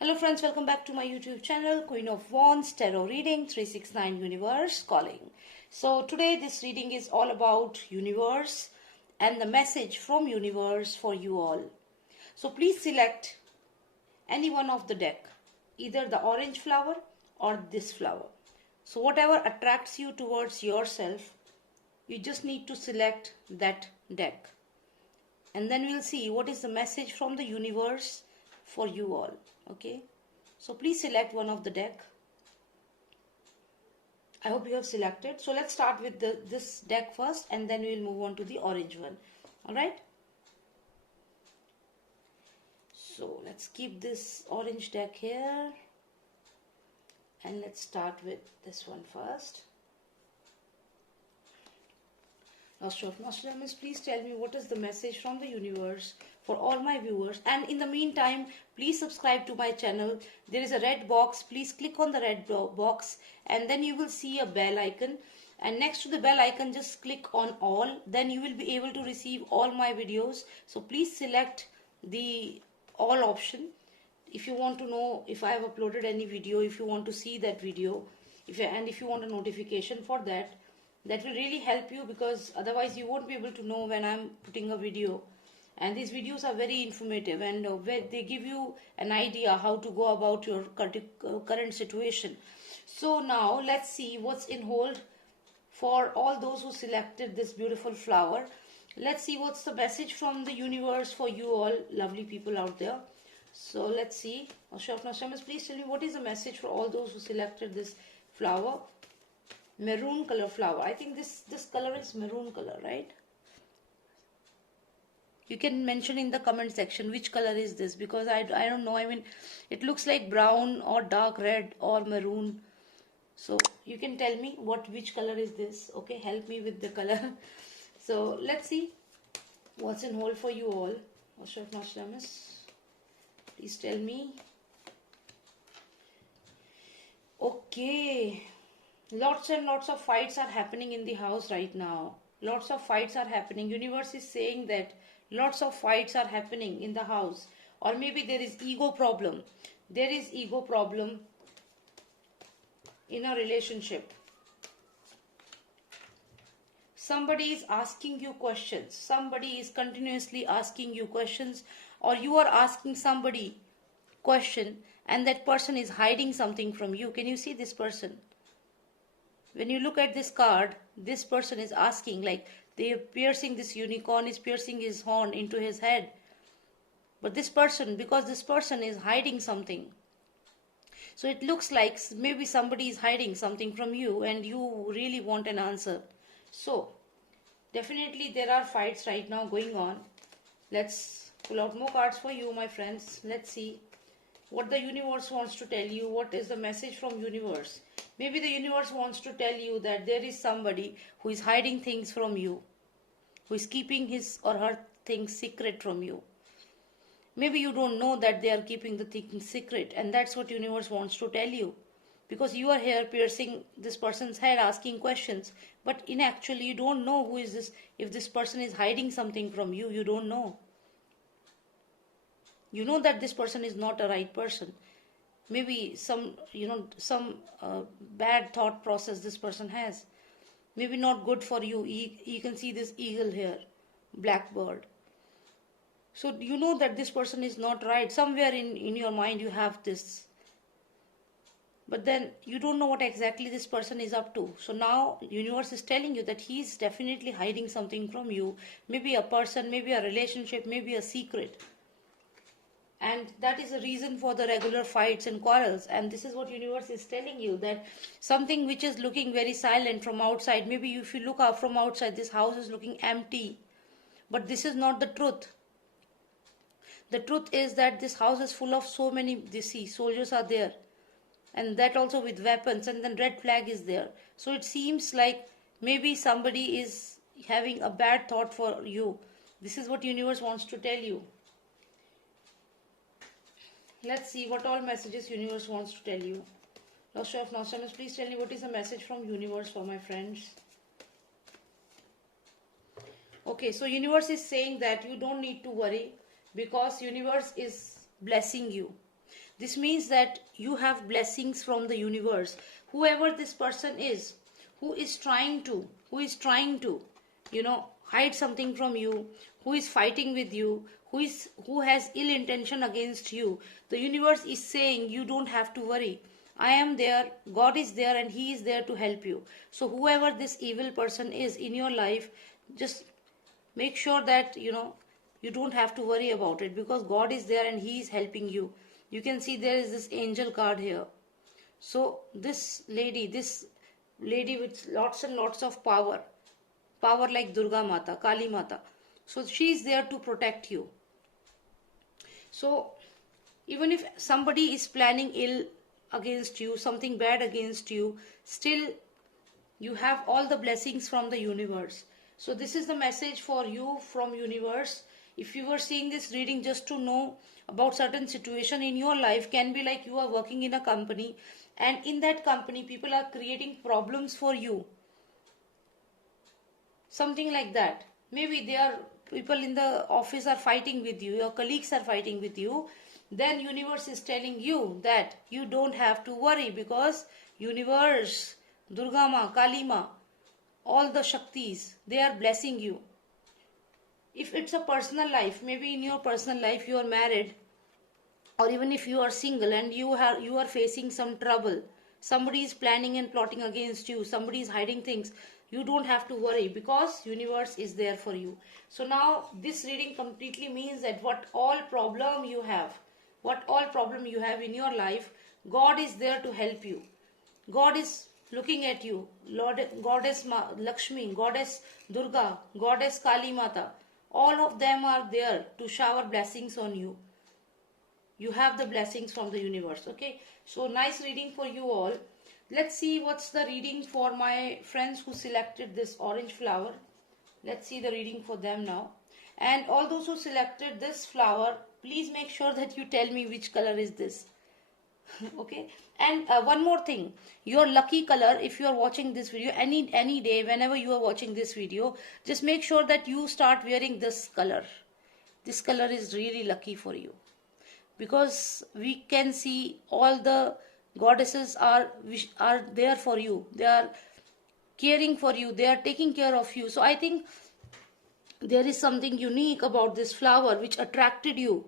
Hello friends, welcome back to my YouTube channel, Queen of Wands Tarot Reading 369 Universe Calling. So today this reading is all about universe and the message from universe for you all. So please select any one of the deck, either the orange flower or this flower. So whatever attracts you towards yourself, you just need to select that deck. And then we'll see what is the message from the universe for you all. Okay, so please select one of the deck. I hope you have selected. So let's start with this deck first, and then we'll move on to the orange one. All right, so let's keep this orange deck here, and let's start with this one first. Master of Nostradamus, please tell me what is the message from the universe for all my viewers. And in the meantime, please subscribe to my channel. There is a red box. Please click on the red box and then you will see a bell icon. And next to the bell icon, just click on all. Then you will be able to receive all my videos. So please select the all option. If you want to know if I have uploaded any video, if you want to see that video, if you want a notification for that, that will really help you, because otherwise you won't be able to know when I'm putting a video. And these videos are very informative, and they give you an idea how to go about your current situation. So now let's see what's in hold for all those who selected this beautiful flower. Let's see what's the message from the universe for you all lovely people out there. So let's see. Nostradamus, please tell me what is the message for all those who selected this flower. Maroon color flower. I think this color is maroon color, right? You can mention in the comment section which color is this, because I don't know. I mean, it looks like brown or dark red or maroon. So you can tell me which color is this. Okay, help me with the color. So let's see what's in hold for you all. Nostradamus, please tell me. Okay. Lots and lots of fights are happening in the house right now. Lots of fights are happening. Universe is saying that lots of fights are happening in the house. Or maybe there is ego problem. There is ego problem in a relationship. Somebody is asking you questions. Somebody is continuously asking you questions. Or you are asking somebody question and that person is hiding something from you. Can you see this person? When you look at this card, this person is asking, like they are piercing, this unicorn is piercing his horn into his head. But this person, because this person is hiding something. So it looks like maybe somebody is hiding something from you and you really want an answer. So definitely there are fights right now going on. Let's pull out more cards for you, my friends. Let's see what the universe wants to tell you. What is the message from universe? Maybe the universe wants to tell you that there is somebody who is hiding things from you, who is keeping his or her things secret from you. Maybe you don't know that they are keeping the things secret, and that's what universe wants to tell you. Because you are here piercing this person's head, asking questions, but in actually you don't know who is this. If this person is hiding something from you, you don't know. You know that this person is not a right person. Maybe some bad thought process this person has. Maybe not good for you. You can see this eagle here, blackbird. So you know that this person is not right. Somewhere in your mind you have this. But then you don't know what exactly this person is up to. So now universe is telling you that he is definitely hiding something from you. Maybe a person, maybe a relationship, maybe a secret. And that is the reason for the regular fights and quarrels. And this is what universe is telling you, that something which is looking very silent from outside. Maybe if you look out from outside, this house is looking empty. But this is not the truth. The truth is that this house is full of so many, soldiers are there. And that also with weapons, and then red flag is there. So it seems like maybe somebody is having a bad thought for you. This is what universe wants to tell you. Let's see what all messages universe wants to tell you. Lord of Nostradamus, please tell me what is the message from universe for my friends. Okay, so universe is saying that you don't need to worry, because universe is blessing you. This means that you have blessings from the universe. Whoever this person is, who is trying to, hide something from you, who is fighting with you, who has ill intention against you, the universe is saying you don't have to worry. I am there, God is there, and He is there to help you. So whoever this evil person is in your life, just make sure that you don't have to worry about it, because God is there and He is helping you. You can see there is this angel card here. So this lady with lots and lots of power like Durga Mata, Kali Mata, so she is there to protect you. So even if somebody is planning ill against you, something bad against you, still you have all the blessings from the universe. So this is the message for you from universe. If you were seeing this reading just to know about certain situation in your life, can be like you are working in a company, and in that company people are creating problems for you, something like that. Maybe they are, people in the office are fighting with you, your colleagues are fighting with you. Then universe is telling you that you don't have to worry, because universe, Durga Ma, Kali Ma, all the Shaktis, they are blessing you. If it's a personal life, maybe in your personal life you are married, or even if you are single and you are facing some trouble, somebody is planning and plotting against you, somebody is hiding things, you don't have to worry, because universe is there for you. So now this reading completely means that what all problem you have in your life, God is there to help you. God is looking at you. Goddess Lakshmi, Goddess Durga, Goddess Kali Mata, all of them are there to shower blessings on you. You have the blessings from the universe. Okay, so nice reading for you all. Let's see what's the reading for my friends who selected this orange flower. Let's see the reading for them now. And all those who selected this flower, please make sure that you tell me which color is this. Okay, and one more thing, your lucky color, if you are watching this video any day, whenever you are watching this video, just make sure that you start wearing this color. This color is really lucky for you, because we can see all the goddesses are there for you. They are caring for you, they are taking care of you. So I think there is something unique about this flower which attracted you.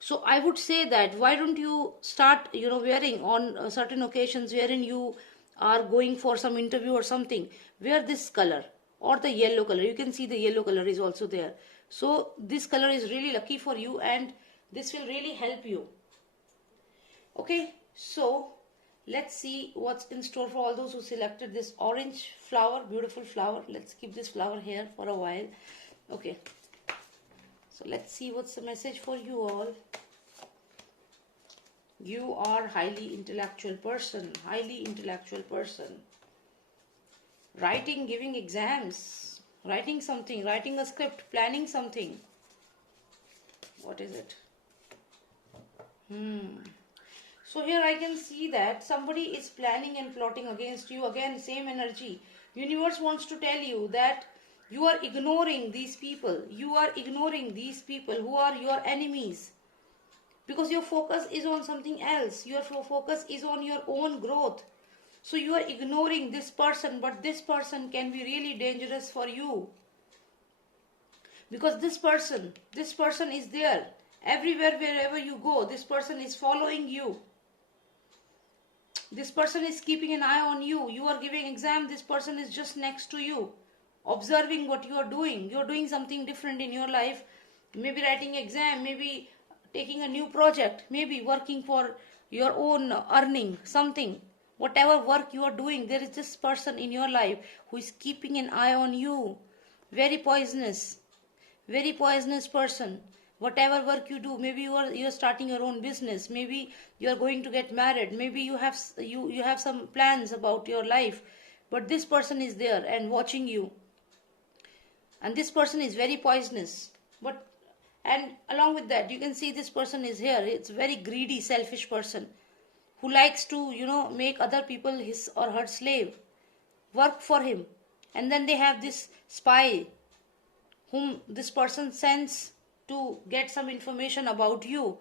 So I would say that why don't you start wearing on certain occasions wherein you are going for some interview or something, wear this color or the yellow color. You can see the yellow color is also there. So this color is really lucky for you, and this will really help you. Okay, so let's see what's in store for all those who selected this orange flower, beautiful flower. Let's keep this flower here for a while. Okay, so let's see what's the message for you all. You are highly intellectual person, writing, giving exams, writing something, writing a script, planning something. What is it? So here I can see that somebody is planning and plotting against you. Again, same energy. Universe wants to tell you that you are ignoring these people. You are ignoring these people who are your enemies, because your focus is on something else. Your focus is on your own growth. So you are ignoring this person, but this person can be really dangerous for you, because this person is there everywhere. Wherever you go, this person is following you. This person is keeping an eye on you. You are giving exam, this person is just next to you, observing what you are doing. You are doing something different in your life, maybe writing exam, maybe taking a new project, maybe working for your own earning, something. Whatever work you are doing, there is this person in your life who is keeping an eye on you. Very poisonous person. Whatever work you do, maybe you are starting your own business, maybe you are going to get married, maybe you have some plans about your life, but this person is there and watching you, and this person is very poisonous. And along with that, you can see this person is here. It's a very greedy, selfish person who likes to make other people his or her slave, work for him. And then they have this spy whom this person sends to get some information about you.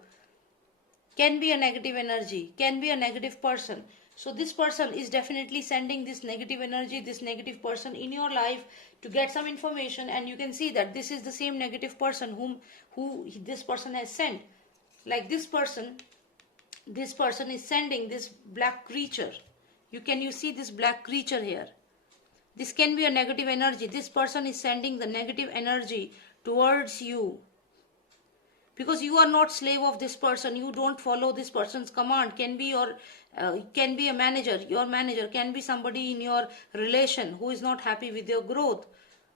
can be a negative energy, can be a negative person. So this person is definitely sending this negative energy, this negative person in your life to get some information, and you can see that this is the same negative person who this person has sent. Like this person is sending this black creature. You see this black creature here. This can be a negative energy. This person is sending the negative energy towards you, because you are not slave of this person. You don't follow this person's command. Can be your can be a manager. Your manager can be somebody in your relation who is not happy with your growth.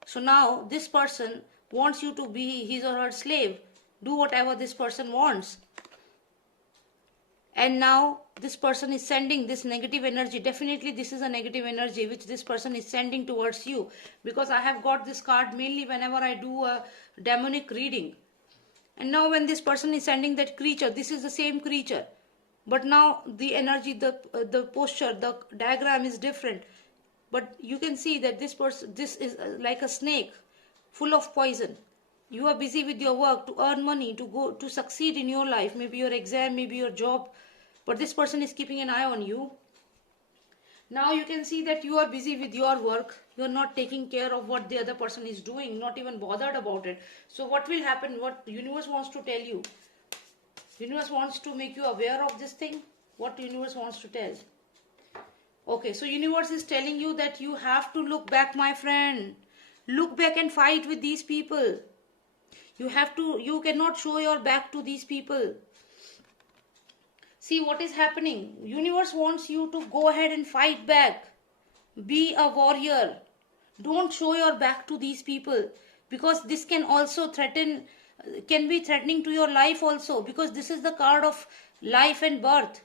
So now this person wants you to be his or her slave. Do whatever this person wants. And now this person is sending this negative energy. Definitely this is a negative energy which this person is sending towards you, because I have got this card mainly whenever I do a demonic reading. And now when this person is sending that creature, this is the same creature, but now the energy, the posture, the diagram is different. But you can see that this is like a snake full of poison. You are busy with your work to earn money, to succeed in your life, maybe your exam, maybe your job, but this person is keeping an eye on you. Now you can see that you are busy with your work. You are not taking care of what the other person is doing, not even bothered about it. So what will happen? What universe wants to tell you? Universe wants to make you aware of this thing. What universe wants to tell? Okay, so universe is telling you that you have to look back, my friend. Look back and fight with these people. You cannot show your back to these people. See what is happening. Universe wants you to go ahead and fight back. Be a warrior. Don't show your back to these people, because this can also can be threatening to your life also, because this is the card of life and birth.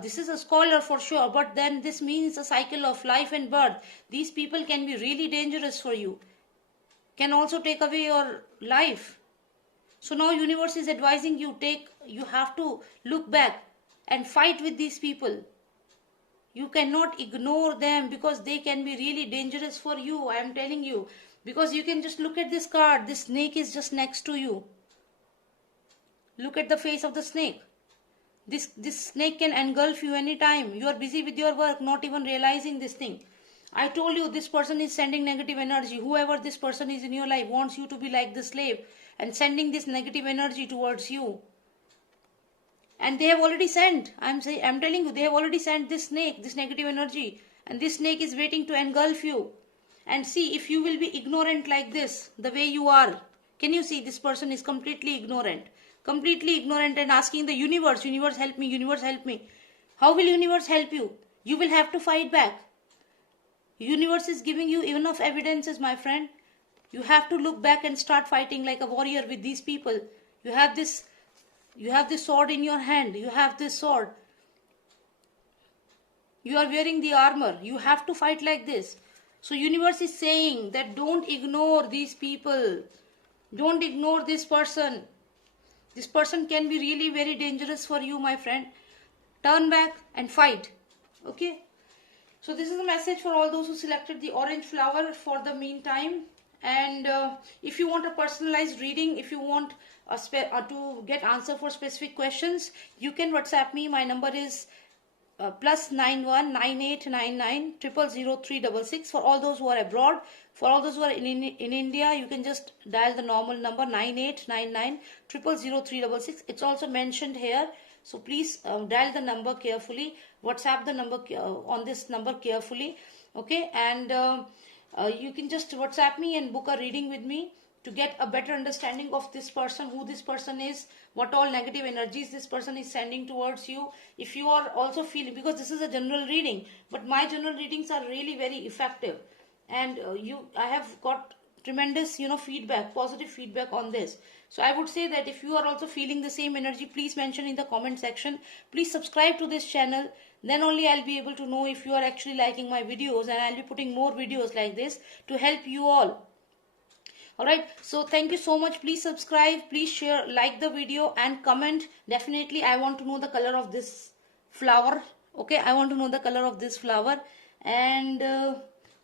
This is a scholar for sure, but then this means a cycle of life and birth. These people can be really dangerous for you, can also take away your life. So now universe is advising you, you have to look back and fight with these people. You cannot ignore them, because they can be really dangerous for you, I am telling you. Because you can just look at this card. This snake is just next to you. Look at the face of the snake. This snake can engulf you anytime. You are busy with your work, not even realizing this thing. I told you this person is sending negative energy. Whoever this person is in your life wants you to be like the slave and sending this negative energy towards you. And they have already sent. I'm telling you, they have already sent this snake, this negative energy. And this snake is waiting to engulf you. And see, if you will be ignorant like this, the way you are. Can you see this person is completely ignorant? Completely ignorant and asking the universe, universe help me, universe help me. How will universe help you? You will have to fight back. Universe is giving you enough evidences, my friend. You have to look back and start fighting like a warrior with these people. You have this sword in your hand. You have this sword. You are wearing the armor. You have to fight like this. So universe is saying that don't ignore these people. Don't ignore this person. This person can be really very dangerous for you, my friend. Turn back and fight. Okay. So this is a message for all those who selected the orange flower for the meantime. And if you want a personalized reading, if you want to get answer for specific questions, you can WhatsApp me. My number is +91 9899 000366. For all those who are abroad, for all those who are in India, you can just dial the normal number 9899 000366. It's also mentioned here. So please dial the number carefully. WhatsApp the number on this number carefully. Okay, and you can just WhatsApp me and book a reading with me to get a better understanding of this person, who this person is, what all negative energies this person is sending towards you. If you are also feeling, because this is a general reading, but my general readings are really very effective, and I have got tremendous feedback, positive feedback on this. So I would say that if you are also feeling the same energy, please mention in the comment section. Please subscribe to this channel. Then only I'll be able to know if you are actually liking my videos, and I'll be putting more videos like this to help you all. Alright, so thank you so much. Please subscribe, please share, like the video and comment. Definitely I want to know the color of this flower. Okay, I want to know the color of this flower. And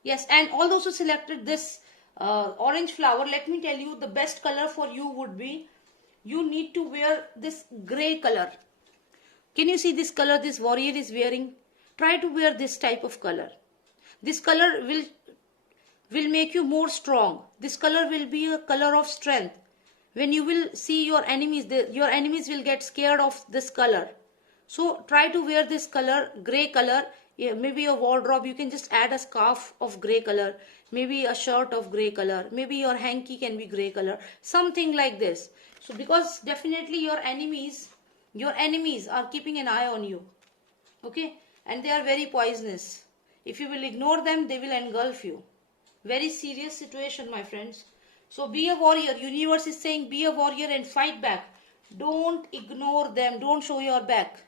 yes, and all those who selected this orange flower, let me tell you, the best color for you would be, you need to wear this gray color. Can you see this color this warrior is wearing? Try to wear this type of color. This color will make you more strong. This color will be a color of strength. When you will see your enemies, your enemies will get scared of this color. So try to wear this color, gray color. Yeah, maybe your wardrobe, you can just add a scarf of gray color, maybe a shirt of gray color, maybe your hanky can be gray color, something like this. So because definitely your enemies are keeping an eye on you, okay, and they are very poisonous. If you will ignore them, they will engulf you. Very serious situation, my friends. So be a warrior. Universe is saying be a warrior and fight back. Don't ignore them. Don't show your back.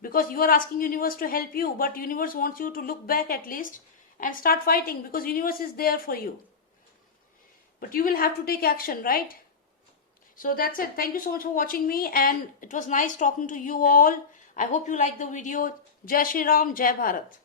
Because you are asking universe to help you, but universe wants you to look back at least and start fighting, because universe is there for you. But you will have to take action, right? So that's it. Thank you so much for watching me, and it was nice talking to you all. I hope you liked the video. Jai Shri Ram, Jai Bharat.